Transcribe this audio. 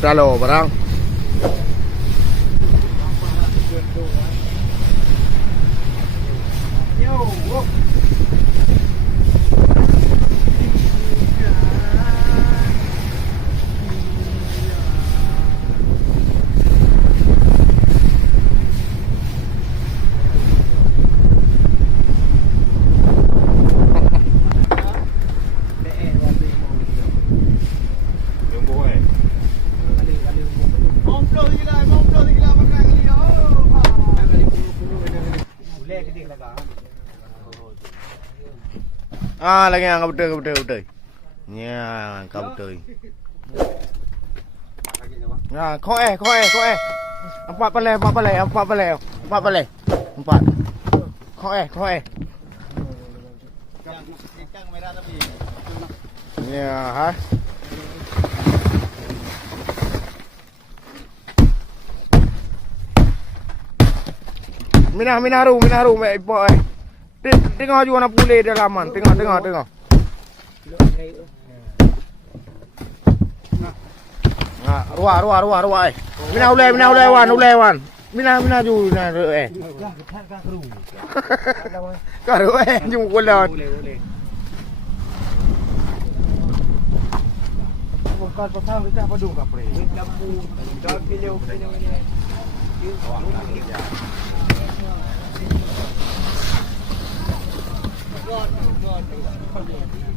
betalo barang. Lagi yang betul. Ya, kau betul. Nah, kau Empat palai. Kau Ya, ha. Minah ru boy. Tengok juga nak pulih dia laman. Tengok. Ruah. Minah ulai wan. Minah ju Karu jum kulon. Bukan pasang kita padu kapre. Lampu dak kilo ini. God.